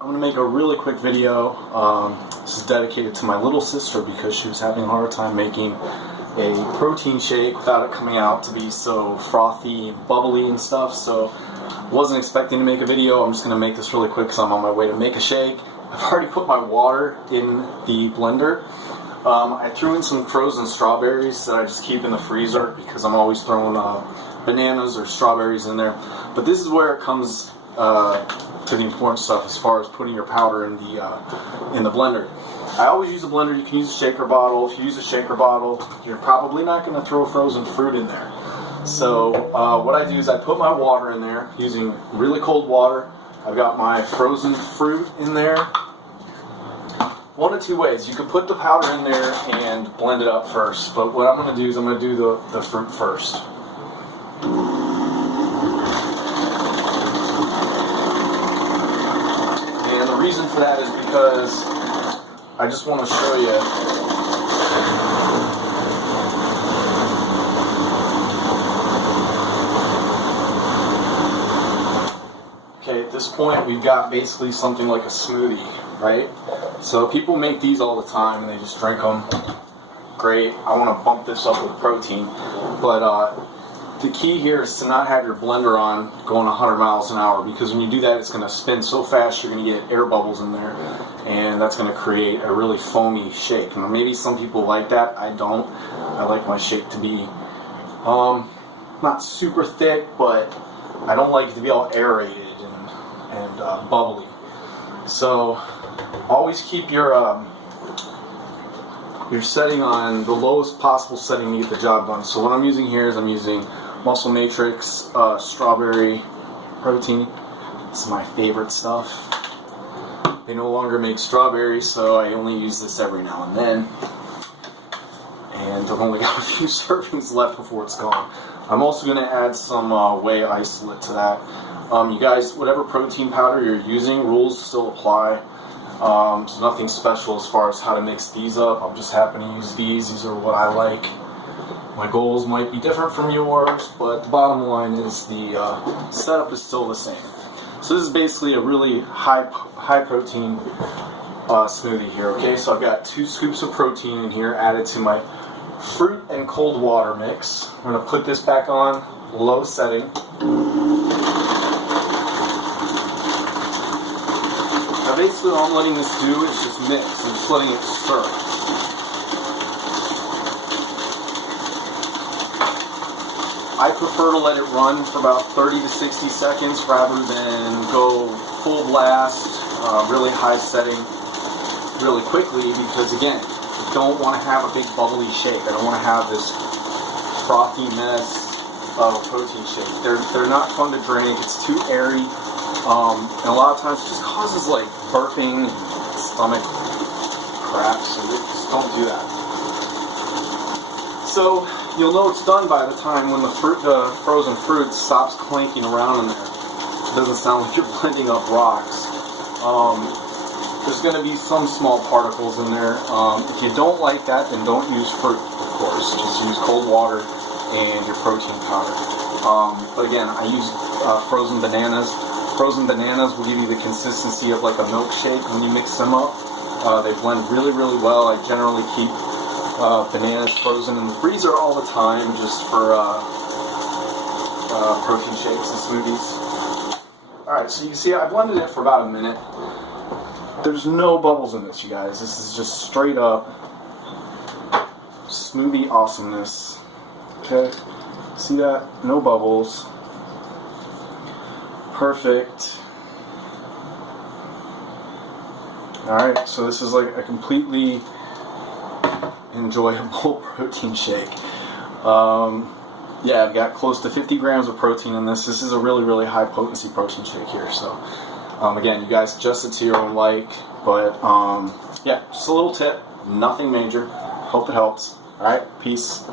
I'm going to make a really quick video. This is dedicated to my little sister because she was having a hard time making a protein shake without it coming out to be so frothy and bubbly and stuff. So I wasn't expecting to make a video. I'm just going to make this really quick because I'm on my way to make a shake. I've already put my water in the blender. I threw in some frozen strawberries that I just keep in the freezer because I'm always throwing bananas or strawberries in there. But this is where it comes to the important stuff as far as putting your powder in the blender. I always use a blender. You can use a shaker bottle. If you use a shaker bottle, you're probably not going to throw frozen fruit in there. So what I do is I put my water in there using really cold water. I've got my frozen fruit in there. One of two ways. You could put the powder in there and blend it up first, but what I'm going to do is I'm going to do the fruit first. And the reason for that is because I just want to show you okay, at this point we've got basically something like a smoothie, right? So people make these all the time and they just drink them. Great. I want to bump this up with protein, but the key here is to not have your blender on going 100 miles an hour, because when you do that it's going to spin so fast you're going to get air bubbles in there, and that's going to create a really foamy shake. And maybe some people like that. I don't. I like my shake to be not super thick, but I don't like it to be all aerated and bubbly. So always keep your setting on the lowest possible setting to get the job done. So what I'm using here is I'm using Muscle Matrix strawberry protein. This is my favorite stuff. They no longer make strawberries, so I only use this every now and then. And I've only got a few servings left before it's gone. I'm also going to add some whey isolate to that. You guys, whatever protein powder you're using, rules still apply. There's nothing special as far as how to mix these up. I'm just happy to use these. These are what I like. My goals might be different from yours, but the bottom line is the setup is still the same. So this is basically a really high protein smoothie here. Okay, so I've got 2 scoops of protein in here added to my fruit and cold water mix. I'm going to put this back on low setting. Now basically all I'm letting this do is just mix. I'm just letting it stir. I prefer to let it run for about 30 to 60 seconds rather than go full blast, really high setting really quickly, because again, I don't want to have a big bubbly shake. I don't want to have this frothy mess of a protein shake. They're not fun to drink. It's too airy. And a lot of times it just causes like burping, stomach crap, so just don't do that. So you'll know it's done by the time when the frozen fruit stops clanking around in there. It doesn't sound like you're blending up rocks. There's going to be some small particles in there. If you don't like that, then don't use fruit, of course. Just use cold water and your protein powder. But again, I use frozen bananas. Frozen bananas will give you the consistency of like a milkshake when you mix them up. They blend really, really well. I generally keep bananas frozen in the freezer all the time just for protein shakes and smoothies. Alright, so you can see I blended it for about a minute. There's no bubbles in this, you guys. This is just straight up smoothie awesomeness. Okay, see that? No bubbles. Perfect. Alright, so this is like a completely enjoyable protein shake. Yeah, I've got close to 50 grams of protein in this. This is a really, really high potency protein shake here. So again, you guys adjust it to your own like, but yeah, just a little tip, nothing major. Hope it helps. Alright, peace.